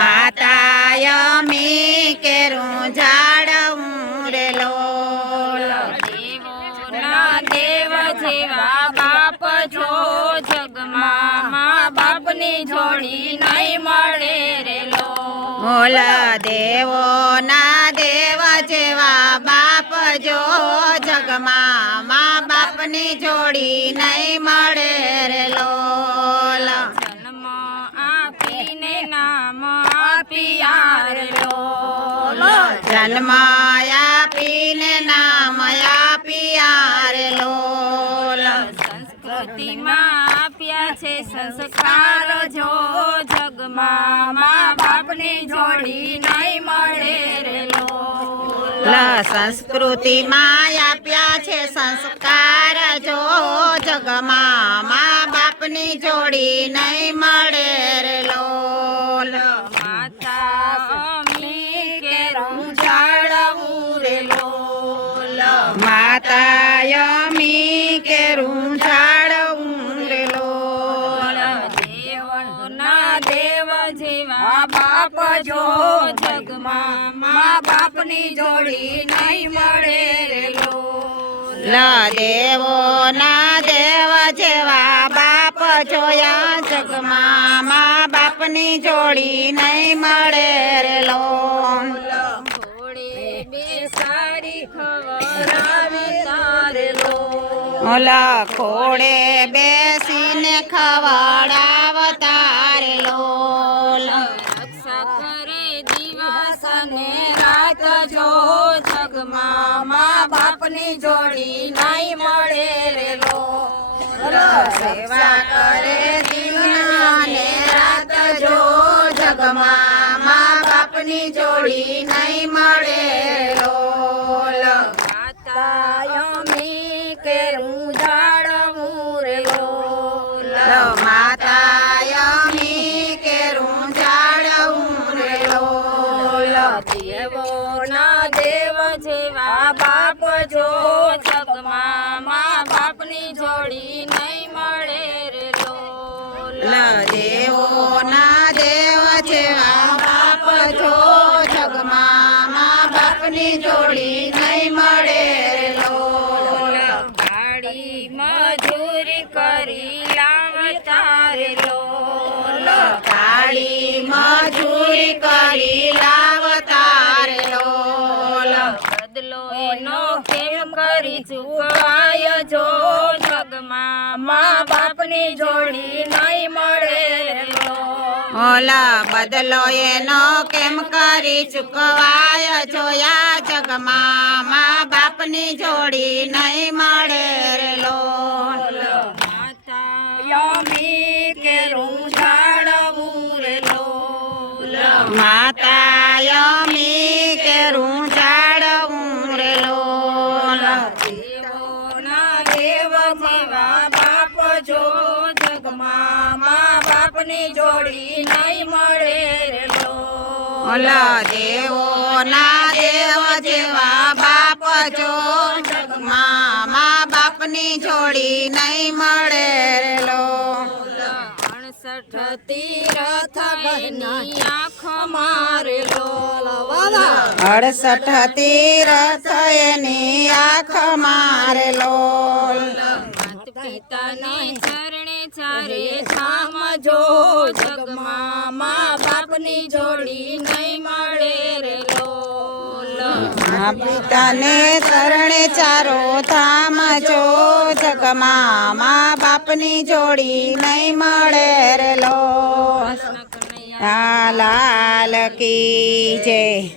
માતાયમી કેરું ઝાડવું રે લોલ દેવ જેવા બાપ છો જગમાં મા બાપની જોડી નહીં મળે રે લો દેવો ના દેવ જેવા બાપ જો જગમાં મા બાપની જોડી નહીં મળે રે લોલ આપિયા રે લો જન્મ આપીને નામ લોલ સંસ્કૃતિમાં આપ્યા છે સંસ્કાર જો જગમાં મા બાપની જોડી નહીં મળે રેલો લ સંસ્કૃતિમાં આપ્યા છે સંસ્કાર જો જગમાં મા બાપની જોડી નહીં મળે જાળવું રે લોલ. માતાયમી કેરું ઝાડવું રે દેવ જેવા બાપ જો જગમાં, મા બાપની જોડી નહીં મળે રે લોલ. દેવો, ના દેવ જેવા બાપ જોયા જગમાં, મા બાપની જોડી નહીં મળે રે ઘોડે બેસાડી ખવડાવી તારે લોલ ઓલા ખોડે બેસીને ખવડાવતા રે લોલ રક્ષા કરે દિવસ અને રાત જો જગમાં મા બાપની જોડી નહીં મળે રે લો સેવા કરે દિનાને રાત જો જગમાં મા બાપની જોડી નહીં મળે લોલ માતાયમી જાળવું રે કેરું રે દેવ જેવા બાપ જો જગમાં મા બાપની જોડી નહીં મળે રે દેવો ના દેવ જેવા બાપ જો જગમાં મા બાપની જોડી મજૂરી કરી લોલ. બદલો એનો કેમ કરી ચૂકવાય જો જગમાં મા બાપની જોડી નહીં મળે ઓલા બદલો એનો કેમ કરી ચૂકવાય જોયા જગમાં મા બાપની જોડી નહીં મળે માતાયમી કેરું જાળવું રે લોલ દેવ જેવા નહીં મળે દેવો ના દેવ જેવા બાપ જો જગમાં મા બાપની જોડી નહીં મળે રે લોલ અણસઠ તીરથ ગની આંખ મારે લોલ અડસઠ તીરથ એની આંખ મારે લોલ. પિતાની ચરણે ચારે ધામ જો જગમાં મા બાપની જોડી નહીં મા પિતાને શરણે ચારો ધામ જો જગમાં મા બાપની જોડી નહીં મળે રે લોલ લાલ કી જય.